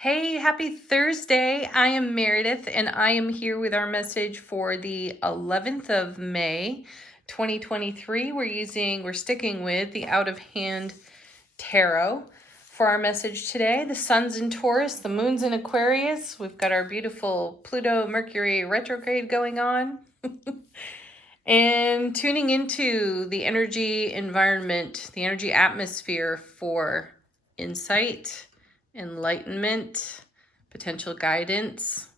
Hey, happy Thursday. I am Meredith and I am here with our message for the 11th of May, 2023. We're sticking with the Out of Hand Tarot for our message today. The sun's in Taurus, the moon's in Aquarius. We've got our beautiful Pluto Mercury retrograde going on. And tuning into the energy environment, the energy atmosphere for insight, enlightenment, potential guidance.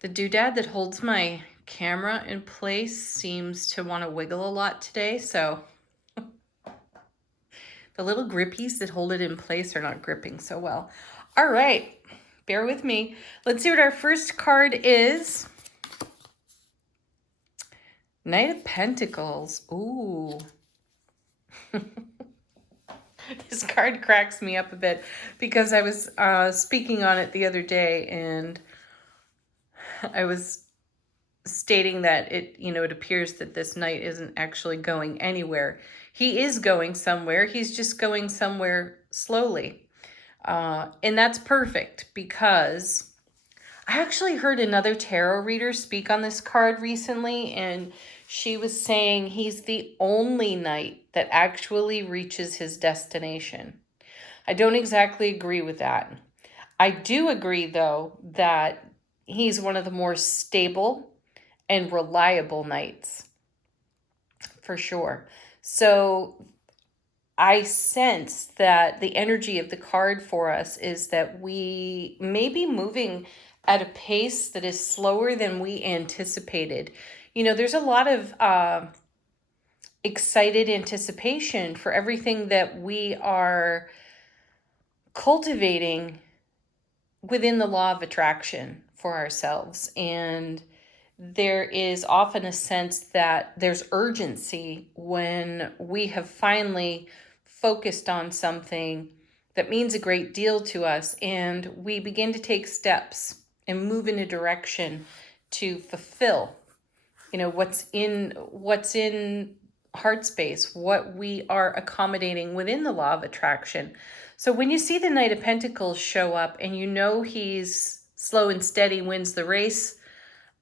The doodad that holds my camera in place seems to want to wiggle a lot today, so the little grippies that hold it in place are not gripping so well. All right, bear with me. Let's see what our first card is. Knight of Pentacles. Ooh. This card cracks me up a bit because I was speaking on it the other day and I was stating that it appears that this knight isn't actually going anywhere. He is going somewhere. He's just going somewhere slowly. And that's perfect because I actually heard another tarot reader speak on this card recently, and she was saying he's the only knight that actually reaches his destination. I don't exactly agree with that. I do agree, though, that he's one of the more stable and reliable knights, for sure. So I sense that the energy of the card for us is that we may be moving at a pace that is slower than we anticipated. There's a lot of excited anticipation for everything that we are cultivating within the law of attraction for ourselves. And there is often a sense that there's urgency when we have finally focused on something that means a great deal to us, and we begin to take steps and move in a direction to fulfill what's in heart space, what we are accommodating within the law of attraction. So when you see the Knight of Pentacles show up and he's slow and steady, wins the race,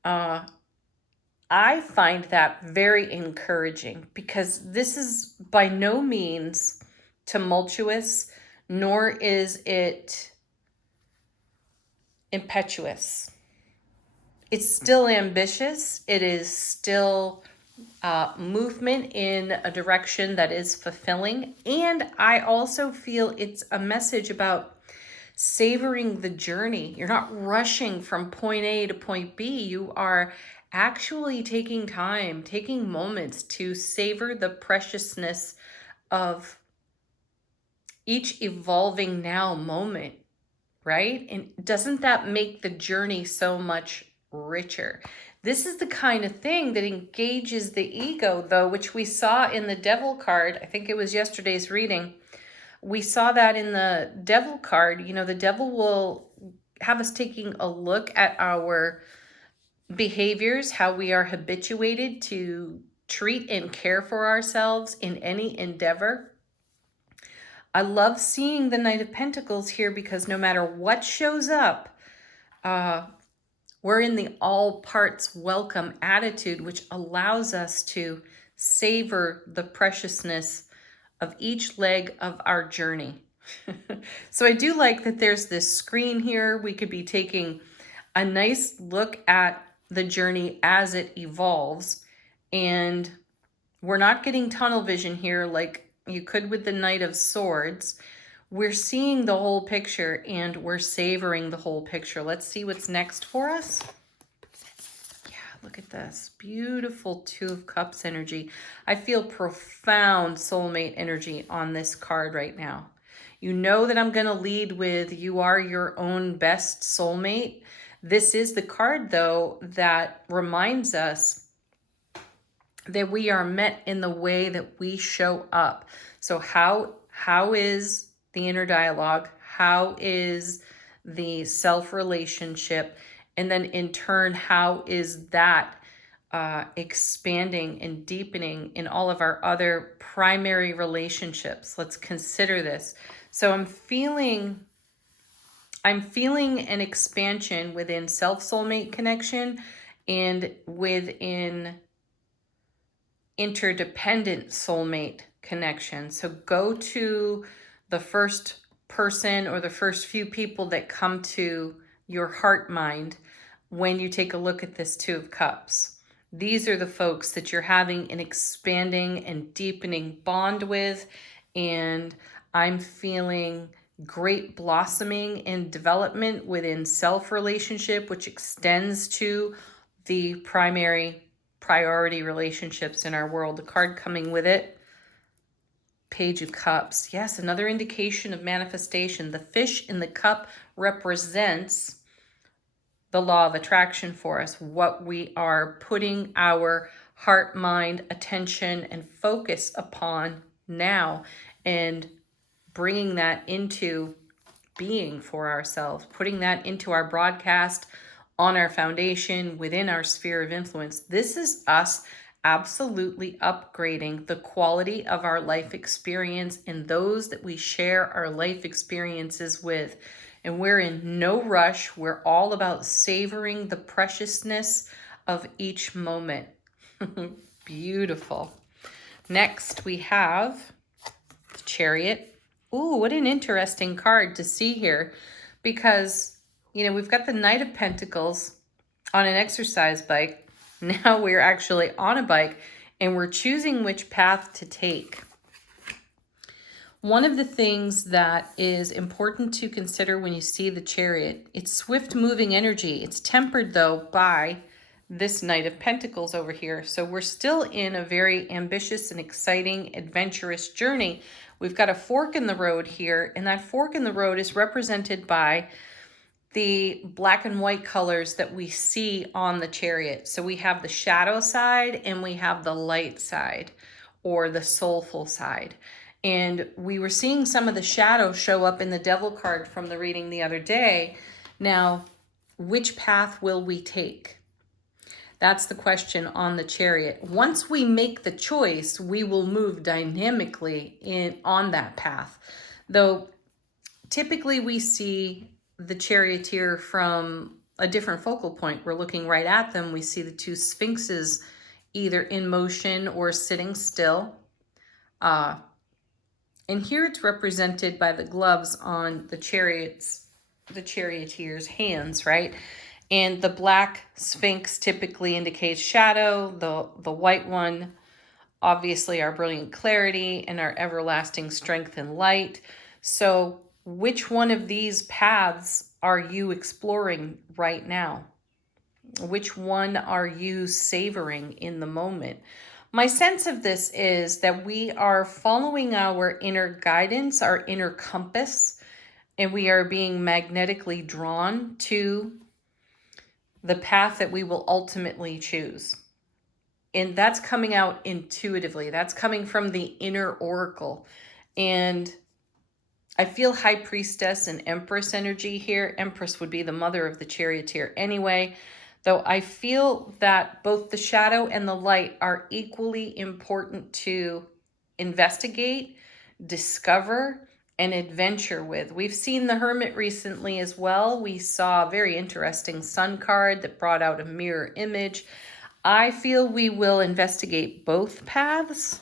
I find that very encouraging because this is by no means tumultuous, nor is it impetuous. It's still ambitious. It is still movement in a direction that is fulfilling. And I also feel it's a message about savoring the journey. You're not rushing from point A to point B. You are actually taking time, taking moments to savor the preciousness of each evolving now moment, right? And doesn't that make the journey so much richer? This is the kind of thing that engages the ego, though, which we saw in the Devil card. I think it was yesterday's reading. We saw that in the Devil card. The Devil will have us taking a look at our behaviors, how we are habituated to treat and care for ourselves in any endeavor. I love seeing the Knight of Pentacles here because no matter what shows up, we're in the all parts welcome attitude, which allows us to savor the preciousness of each leg of our journey. So I do like that there's this screen here. We could be taking a nice look at the journey as it evolves. And we're not getting tunnel vision here like you could with the Knight of Swords. We're seeing the whole picture and we're savoring the whole picture. Let's see what's next for us. Yeah, look at this. Beautiful Two of Cups energy. I feel profound soulmate energy on this card right now. You know that I'm going to lead with you are your own best soulmate. This is the card, though, that reminds us that we are met in the way that we show up. So how is the inner dialogue? How is the self-relationship? And then in turn, how is that expanding and deepening in all of our other primary relationships? Let's consider this. So I'm feeling I'm feeling an expansion within self-soulmate connection and within interdependent soulmate connection. So go to the first person or the first few people that come to your heart mind when you take a look at this Two of Cups. These are the folks that you're having an expanding and deepening bond with, and I'm feeling great blossoming and development within self relationship, which extends to the primary priority relationships in our world. The card coming with it, Page of Cups. Yes, another indication of manifestation. The fish in the cup represents the law of attraction for us, what we are putting our heart, mind, attention, and focus upon now, and bringing that into being for ourselves, putting that into our broadcast, on our foundation, within our sphere of influence. This is us absolutely upgrading the quality of our life experience and those that we share our life experiences with. And we're in no rush. We're all about savoring the preciousness of each moment. Beautiful. Next, we have the Chariot. Ooh, what an interesting card to see here, because, you know, we've got the Knight of Pentacles on an exercise bike. Now we're actually on a bike and we're choosing which path to take. One of the things that is important to consider when you see the Chariot, it's swift moving energy. It's tempered though by this Knight of Pentacles over here. So we're still in a very ambitious and exciting, adventurous journey. We've got a fork in the road here, and that fork in the road is represented by the black and white colors that we see on the Chariot. So we have the shadow side and we have the light side, or the soulful side. And we were seeing some of the shadow show up in the Devil card from the reading the other day. Now, which path will we take? That's the question on the Chariot. Once we make the choice, we will move dynamically on that path. Though typically we see the charioteer from a different focal point. We're looking right at them. We see the two sphinxes either in motion or sitting still. And here it's represented by the gloves on the charioteer's hands, right? And the black sphinx typically indicates shadow. The white one, obviously, our brilliant clarity and our everlasting strength and light. So which one of these paths are you exploring right now? Which one are you savoring in the moment? My sense of this is that we are following our inner guidance, our inner compass, and we are being magnetically drawn to the path that we will ultimately choose. And that's coming out intuitively. That's coming from the inner oracle. And I feel High Priestess and Empress energy here. Empress would be the mother of the charioteer anyway. Though I feel that both the shadow and the light are equally important to investigate, discover, and adventure with. We've seen the Hermit recently as well. We saw a very interesting sun card that brought out a mirror image. I feel we will investigate both paths.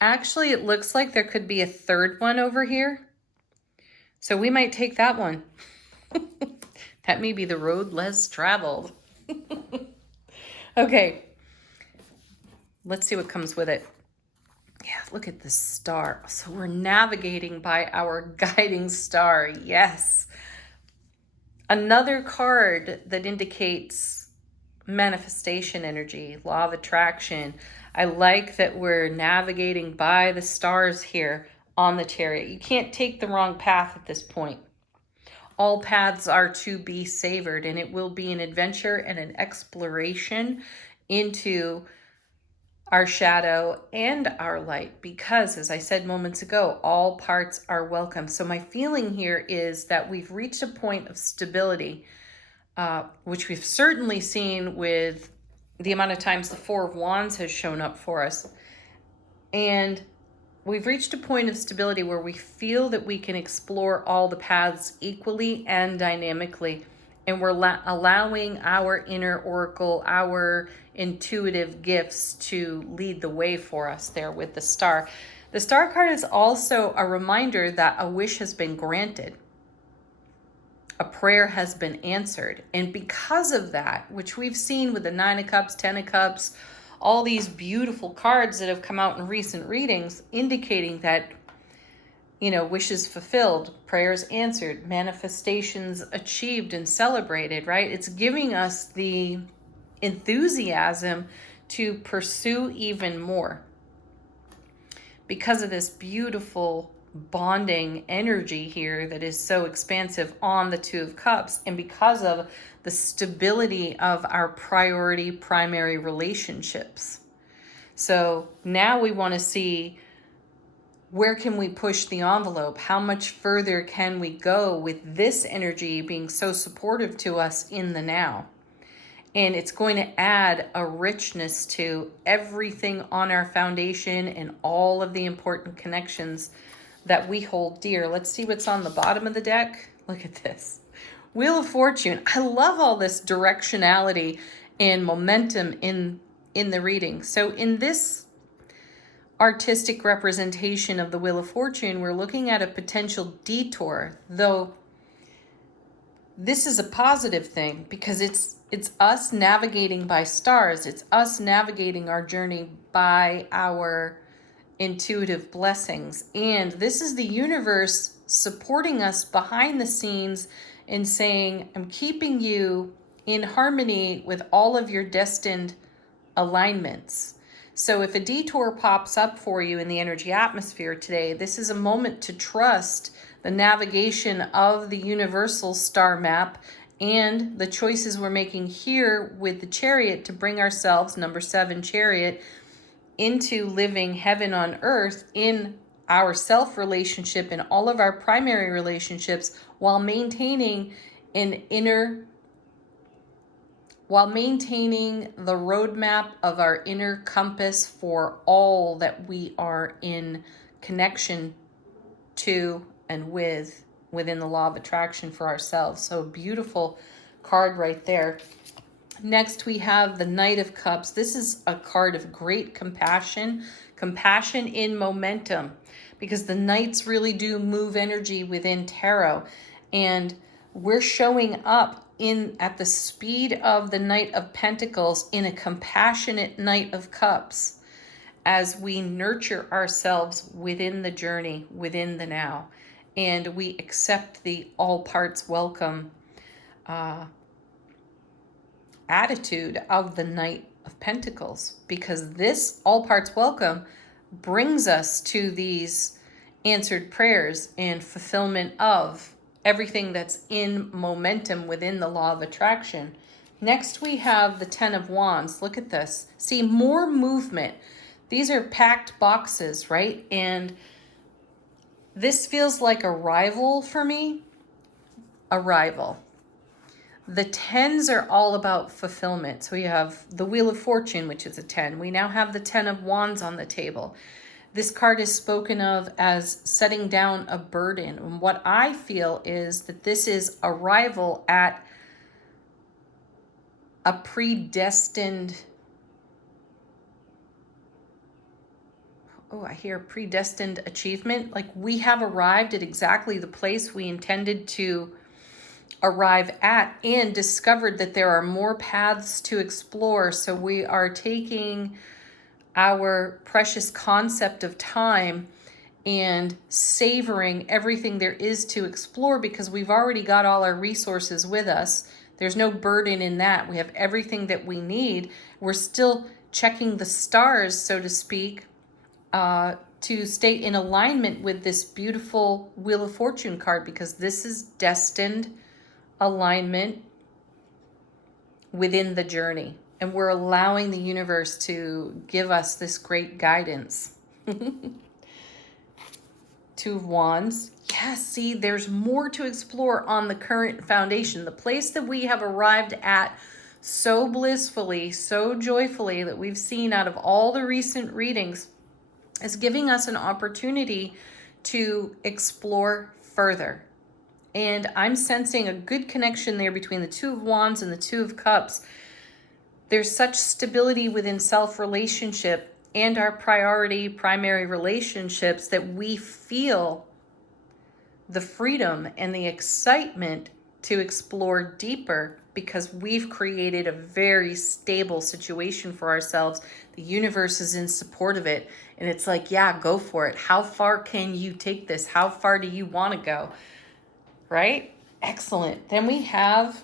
Actually, it looks like there could be a third one over here. So we might take that one. That may be the road less traveled. Okay, let's see what comes with it. Yeah, look at the star. So we're navigating by our guiding star. Yes. Another card that indicates manifestation energy, law of attraction. I like that we're navigating by the stars here on the Chariot. You can't take the wrong path at this point. All paths are to be savored, and it will be an adventure and an exploration into our shadow and our light, because, as I said moments ago, all parts are welcome. So my feeling here is that we've reached a point of stability, which we've certainly seen with the amount of times the Four of Wands has shown up for us. And we've reached a point of stability where we feel that we can explore all the paths equally and dynamically. And we're allowing our inner oracle, our intuitive gifts to lead the way for us there with the star. The star card is also a reminder that a wish has been granted. A prayer has been answered. And because of that, which we've seen with the 9 of Cups, 10 of Cups, all these beautiful cards that have come out in recent readings indicating that, wishes fulfilled, prayers answered, manifestations achieved and celebrated, right? It's giving us the enthusiasm to pursue even more because of this beautiful bonding energy here that is so expansive on the 2 of Cups, and because of the stability of our primary relationships. So now we want to see, where can we push the envelope? How much further can we go with this energy being so supportive to us in the now? And it's going to add a richness to everything on our foundation and all of the important connections that we hold dear. Let's see what's on the bottom of the deck. Look at this. Wheel of Fortune. I love all this directionality and momentum in the reading. So in this artistic representation of the Wheel of Fortune, we're looking at a potential detour, though this is a positive thing because it's us navigating by stars. It's us navigating our journey by our intuitive blessings. And this is the universe supporting us behind the scenes and saying, I'm keeping you in harmony with all of your destined alignments. So if a detour pops up for you in the energy atmosphere today, this is a moment to trust the navigation of the universal star map and the choices we're making here with the Chariot to bring ourselves, number 7 Chariot, into living heaven on earth in our self relationship and all of our primary relationships, while maintaining the roadmap of our inner compass for all that we are in connection to and within the law of attraction for ourselves. So beautiful card right there. Next, we have the Knight of Cups. This is a card of great compassion in momentum, because the Knights really do move energy within tarot. And we're showing up at the speed of the Knight of Pentacles in a compassionate Knight of Cups as we nurture ourselves within the journey, within the now. And we accept the all parts welcome attitude of the Knight of Pentacles, because this all parts welcome brings us to these answered prayers and fulfillment of everything that's in momentum within the law of attraction. Next, we have the 10 of Wands. Look at this. See, more movement. These are packed boxes, right? And this feels like arrival for me. Arrival. The 10s are all about fulfillment. So we have the Wheel of Fortune, which is a 10. We now have the 10 of Wands on the table. This card is spoken of as setting down a burden. And what I feel is that this is arrival at a predestined, I hear predestined achievement. Like we have arrived at exactly the place we intended to arrive at, and discovered that there are more paths to explore. So we are taking our precious concept of time and savoring everything there is to explore, because we've already got all our resources with us. There's no burden in that. We have everything that we need. We're still checking the stars, so to speak, to stay in alignment with this beautiful Wheel of Fortune card, because this is destined alignment within the journey. And we're allowing the universe to give us this great guidance. 2 of Wands. Yes, see, there's more to explore on the current foundation. The place that we have arrived at so blissfully, so joyfully, that we've seen out of all the recent readings, is giving us an opportunity to explore further. And I'm sensing a good connection there between the Two of Wands and the Two of Cups. There's such stability within self-relationship and our primary relationships that we feel the freedom and the excitement to explore deeper because we've created a very stable situation for ourselves. The universe is in support of it. And it's like, yeah, go for it. How far can you take this? How far do you want to go? Right? Excellent. Then we have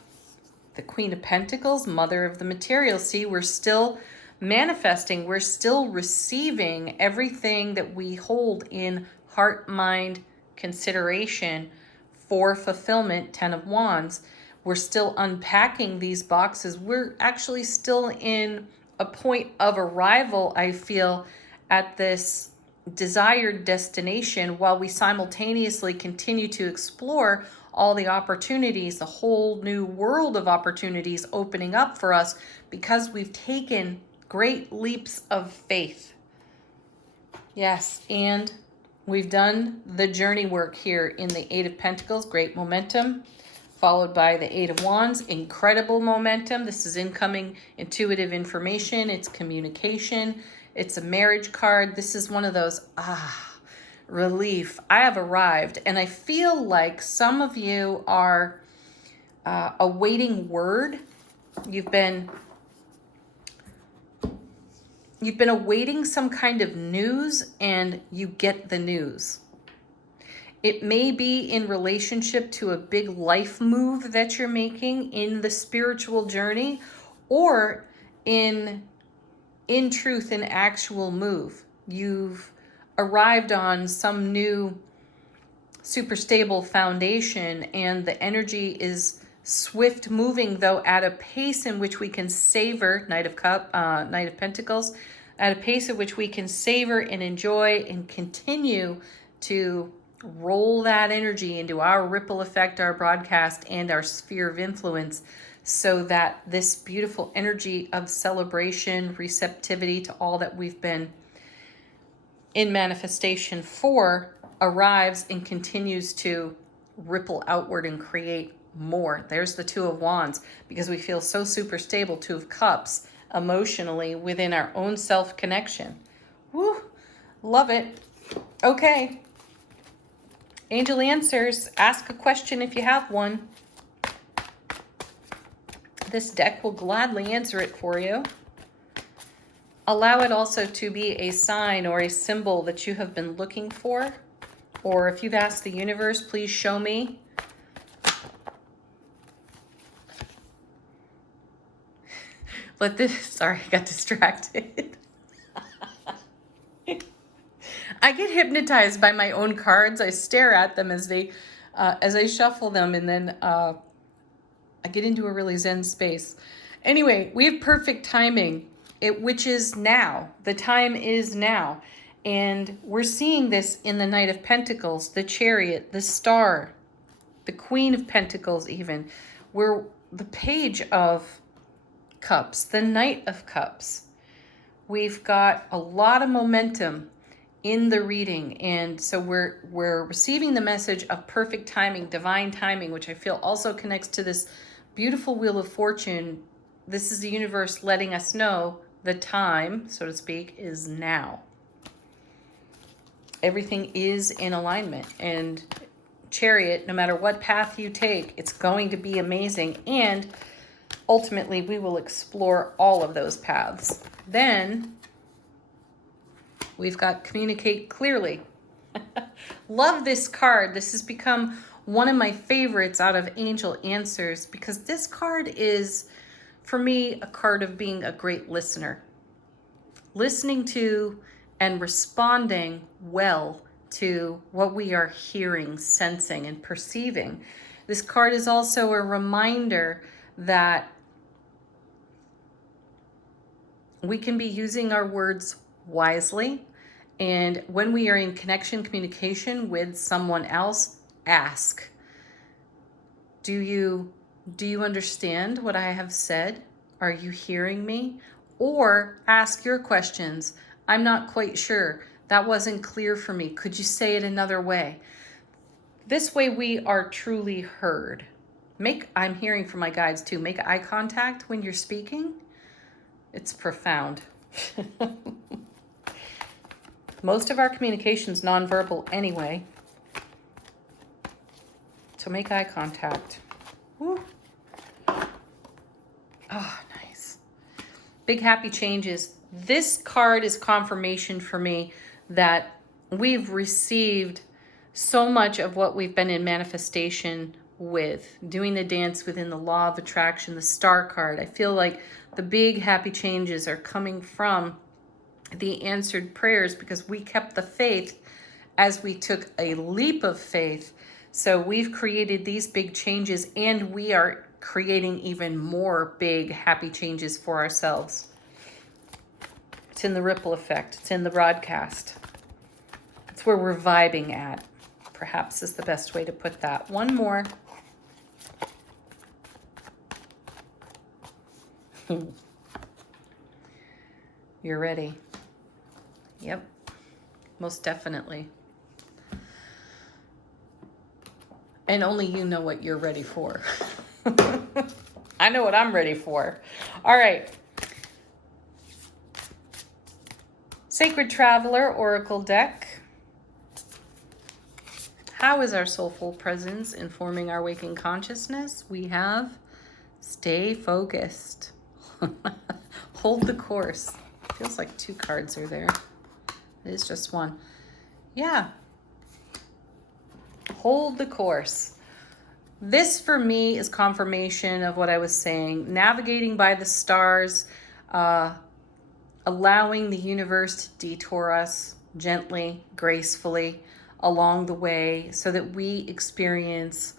the Queen of Pentacles, Mother of the Material. See, we're still manifesting. We're still receiving everything that we hold in heart, mind, consideration for fulfillment. 10 of Wands. We're still unpacking these boxes. We're actually still in a point of arrival, I feel, at this desired destination while we simultaneously continue to explore all the opportunities, the whole new world of opportunities opening up for us because we've taken great leaps of faith. Yes, and we've done the journey work here in the Eight of Pentacles, great momentum, followed by the Eight of Wands, incredible momentum. This is incoming intuitive information. It's communication. It's a marriage card. This is one of those, relief. I have arrived. And I feel like some of you are awaiting word. You've been awaiting some kind of news, and you get the news. It may be in relationship to a big life move that you're making in the spiritual journey, or in truth, an actual move. You've arrived on some new super stable foundation, and the energy is swift moving, though at a pace in which we can savor, Knight of Pentacles, at a pace at which we can savor and enjoy and continue to roll that energy into our ripple effect, our broadcast, and our sphere of influence, so that this beautiful energy of celebration, receptivity to all that we've been in manifestation for arrives and continues to ripple outward and create more. There's the Two of Wands, because we feel so super stable. Two of Cups, emotionally within our own self-connection. Woo! Love it. Okay. Angel Answers, ask a question if you have one. This deck will gladly answer it for you. Allow it also to be a sign or a symbol that you have been looking for. Or if you've asked the universe, please show me. But this, sorry, I got distracted. I get hypnotized by my own cards. I stare at them as I shuffle them, and then I get into a really zen space. Anyway, we have perfect timing, which is now. The time is now. And we're seeing this in the Knight of Pentacles, the Chariot, the Star, the Queen of Pentacles even. We're the Page of Cups, the Knight of Cups. We've got a lot of momentum in the reading, and so we're receiving the message of perfect timing, divine timing, which I feel also connects to this beautiful Wheel of Fortune. This is the universe letting us know the time, so to speak, is now. Everything is in alignment, and Chariot, no matter what path you take, it's going to be amazing, and ultimately we will explore all of those paths. Then we've got Communicate Clearly. Love this card. This has become one of my favorites out of Angel Answers, because this card is, for me, a card of being a great listener. Listening to and responding well to what we are hearing, sensing, and perceiving. This card is also a reminder that we can be using our words wisely. And when we are in connection, communication with someone else, ask, do you understand what I have said? Are you hearing me? Or ask your questions. I'm not quite sure. That wasn't clear for me. Could you say it another way? This way we are truly heard. I'm hearing from my guides too, make eye contact when you're speaking. It's profound. Most of our communication is nonverbal anyway. So make eye contact. Woo. Oh, nice. Big happy changes. This card is confirmation for me that we've received so much of what we've been in manifestation with, doing the dance within the law of attraction, the star card. I feel like the big happy changes are coming from the answered prayers because we kept the faith as we took a leap of faith. So we've created these big changes, and we are creating even more big happy changes for ourselves. It's in the ripple effect. It's in the broadcast. It's where we're vibing at. Perhaps is the best way to put that. One more. You're ready. Yep, most definitely. And only you know what you're ready for. I know what I'm ready for. All right. Sacred Traveler Oracle deck. How is our soulful presence informing our waking consciousness? We have stay focused. Hold the course. Feels like 2 cards are there. It is just 1. Yeah. Hold the course. This for me is confirmation of what I was saying. Navigating by the stars, allowing the universe to detour us gently, gracefully along the way so that we experience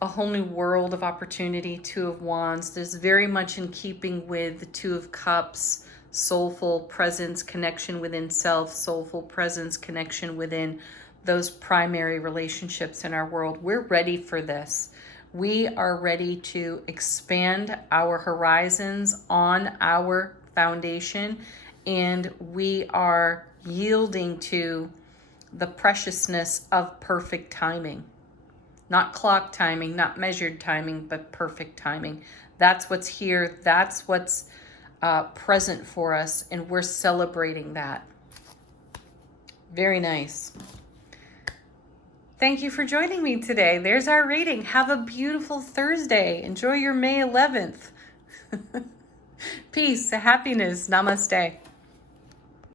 a whole new world of opportunity. 2 of Wands. There's very much in keeping with the 2 of Cups, soulful presence, connection within self, soulful presence, connection within those primary relationships in our world. We're ready for this. We are ready to expand our horizons on our foundation, and we are yielding to the preciousness of perfect timing. Not clock timing, not measured timing, but perfect timing. That's what's here. That's what's present for us, and we're celebrating that. Very nice. Thank you for joining me today. There's our reading. Have a beautiful Thursday. Enjoy your May 11th. Peace, happiness. Namaste.